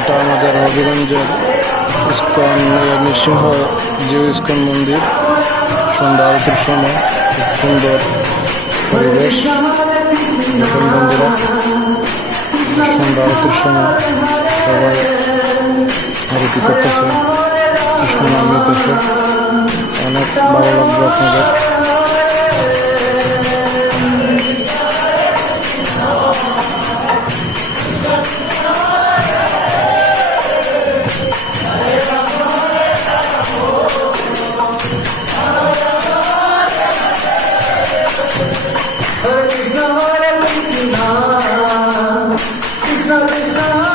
এটা আমাদের হবিগঞ্জের ইস্কন নৃসিংহ জিও ইস্কন মন্দির। সন্ধ্যা আরতির সময় খুব সুন্দর পরিবেশ। দেখুন বন্ধুরা, সন্ধ্যা আরতির সময় সবাই আরতি করতেছে, কৃষ্ণ নাম নিতেছে। অনেক ভালো লাগবে আপনাদের। Krishna Krishna Krishna